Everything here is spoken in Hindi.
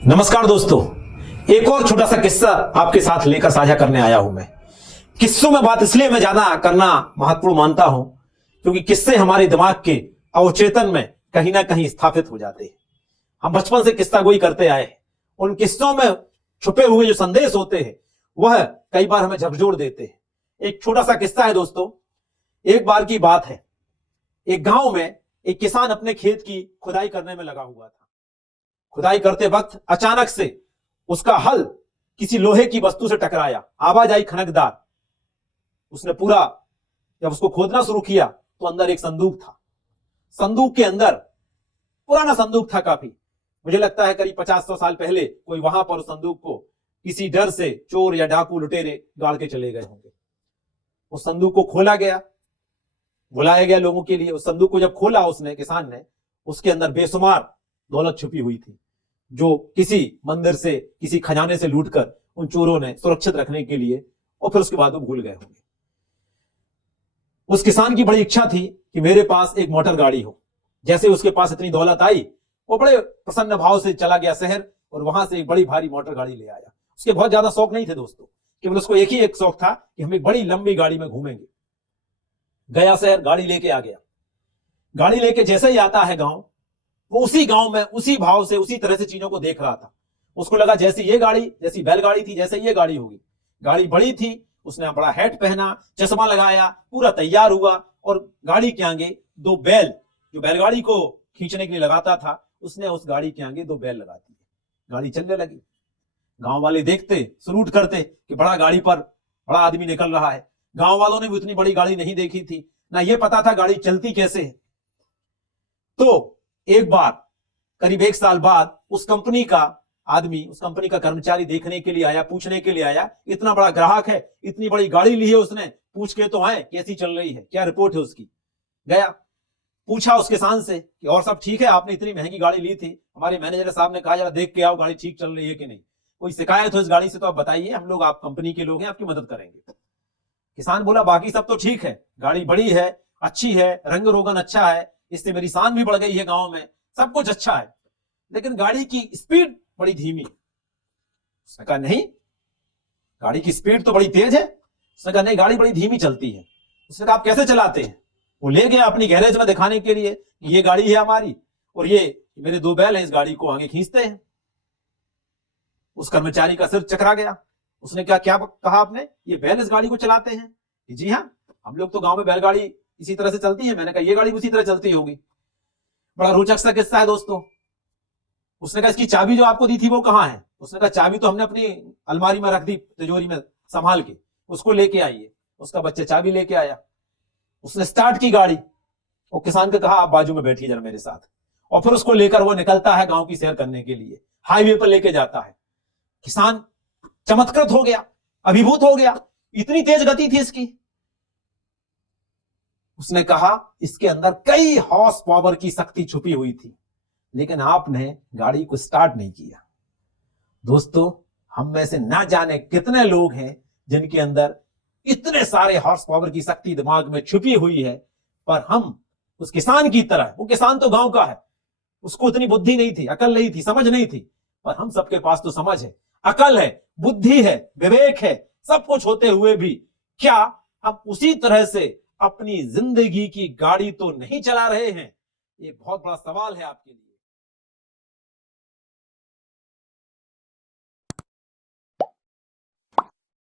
नमस्कार दोस्तों, एक और छोटा सा किस्सा आपके साथ लेकर साझा करने आया हूं मैं। किस्सों में बात इसलिए मैं ज्यादा करना महत्वपूर्ण मानता हूं क्योंकि किस्से हमारे दिमाग के अवचेतन में कहीं ना कहीं स्थापित हो जाते हैं। हम बचपन से किस्सा गोई करते आए हैं। उन किस्सों में छुपे हुए जो संदेश होते हैं वह कई बार हमें झकझोर देते हैं। एक छोटा सा किस्सा है दोस्तों। एक बार की बात है, एक गांव में एक किसान अपने खेत की खुदाई करने में लगा हुआ था। खुदाई करते वक्त अचानक से उसका हल किसी लोहे की वस्तु से टकराया। आवाज आई खनकदार। उसने पूरा जब उसको खोदना शुरू किया तो अंदर एक संदूक था। संदूक के अंदर, पुराना संदूक था काफी, मुझे लगता है करीब 50-100 साल पहले कोई वहां पर उस संदूक को किसी डर से चोर या डाकू लुटेरे गाड़ के चले गए होंगे। उस संदूक को खोला गया, बुलाया गया लोगों के लिए। उस संदूक को जब खोला उसने, किसान ने, उसके अंदर बेशुमार दौलत छुपी हुई थी जो किसी मंदिर से, किसी खजाने से लूटकर उन चोरों ने सुरक्षित रखने के लिए, और फिर उसके बाद वो भूल गए होंगे। उस किसान की बड़ी इच्छा थी कि मेरे पास एक मोटर गाड़ी हो। जैसे उसके पास इतनी दौलत आई, वो बड़े प्रसन्न भाव से चला गया शहर और वहां से एक बड़ी भारी मोटर गाड़ी ले आया। उसके बहुत ज्यादा शौक नहीं थे दोस्तों, केवल उसको एक ही एक शौक था कि हम एक बड़ी लंबी गाड़ी में घूमेंगे। गया शहर, गाड़ी लेके आ गया। गाड़ी लेके जैसे ही आता है गांव, वो उसी गांव में उसी भाव से, उसी तरह से चीजों को देख रहा था। उसको लगा जैसी ये गाड़ी, जैसी बैलगाड़ी थी, जैसे ये गाड़ी होगी। गाड़ी बड़ी थी, उसने बड़ा हैट पहना, चश्मा लगाया, पूरा तैयार हुआ और गाड़ी के आगे दो बैल, जो बैलगाड़ी को खींचने के लिए लगाता था, उसने उस गाड़ी के आगे दो बैल लगा दिए। गाड़ी चलने लगी। गांव वाले देखते, सलूट करते कि बड़ा गाड़ी पर बड़ा आदमी निकल रहा है। गांव वालों ने भी उतनी बड़ी गाड़ी नहीं देखी थी, ना ये पता था गाड़ी चलती कैसे है। तो एक बार करीब 1 साल बाद उस कंपनी का आदमी, उस कंपनी का कर्मचारी देखने के लिए आया, पूछने के लिए आया। इतना बड़ा ग्राहक है, इतनी बड़ी गाड़ी ली है उसने, पूछ के तो आए कैसी चल रही है, क्या रिपोर्ट है उसकी। गया, पूछा उस किसान से कि और सब ठीक है, आपने इतनी महंगी गाड़ी ली थी, हमारे मैनेजर साहब ने कहा जरा देख के आओ गाड़ी ठीक चल रही है कि नहीं, कोई शिकायत हो इस गाड़ी से तो आप बताइए, हम लोग, आप कंपनी के लोग हैं, आपकी मदद करेंगे। किसान बोला बाकी सब तो ठीक है, गाड़ी बड़ी है, अच्छी है, रंग रोगन अच्छा है, इससे मेरी शान भी बढ़ गई है गांव में, सब कुछ अच्छा है, लेकिन गाड़ी की स्पीड बड़ी धीमी है। उसने कहा नहीं, गाड़ी की स्पीड तो बड़ी तेज है। उसने कहा नहीं, गाड़ी बड़ी धीमी चलती है। उसने कहा आप कैसे चलाते हैं? वो ले गया अपनी गैरेज में दिखाने के लिए कि ये गाड़ी है हमारी और ये मेरे दो बैल हैं, इस गाड़ी को आगे खींचते हैं। उस कर्मचारी का सिर चकरा गया। उसने क्या क्या कहा आपने, ये बैल इस गाड़ी को चलाते हैं? जी हाँ, हम लोग तो गांव में बैलगाड़ी इसी तरह से चलती है। मैंने कहा ये गाड़ी उसी तरह चलती होगी। बड़ा रोचक सा किस्सा है दोस्तों। उसने कहा इसकी चाबी जो आपको दी थी वो कहां है? उसने कहा चाबी तो हमने अपनी अलमारी में रख दी, तिजोरी में संभाल के, उसको लेके आइए। उसका बच्चा चाबी लेके आया। उसने स्टार्ट की गाड़ी और किसान को कहा आप बाजू में बैठिए जरा मेरे साथ, और फिर उसको लेकर वो निकलता है गांव की सैर करने के लिए। हाईवे पर लेके जाता है। किसान चमत्कृत हो गया, अभिभूत हो गया, इतनी तेज गति थी इसकी। उसने कहा इसके अंदर कई हॉर्स पावर की शक्ति छुपी हुई थी, लेकिन आपने गाड़ी को स्टार्ट नहीं किया। दोस्तों, हम में से ना जाने कितने लोग हैं जिनके अंदर इतने सारे हॉर्स पावर की शक्ति दिमाग में छुपी हुई है, पर हम उस किसान की तरह, वो किसान तो गांव का है, उसको इतनी बुद्धि नहीं थी, अकल नहीं थी, समझ नहीं थी, पर हम सबके पास तो समझ है, अकल है, बुद्धि है, विवेक है, सब कुछ होते हुए भी क्या हम उसी तरह से अपनी जिंदगी की गाड़ी तो नहीं चला रहे हैं? ये बहुत बड़ा सवाल है आपके लिए।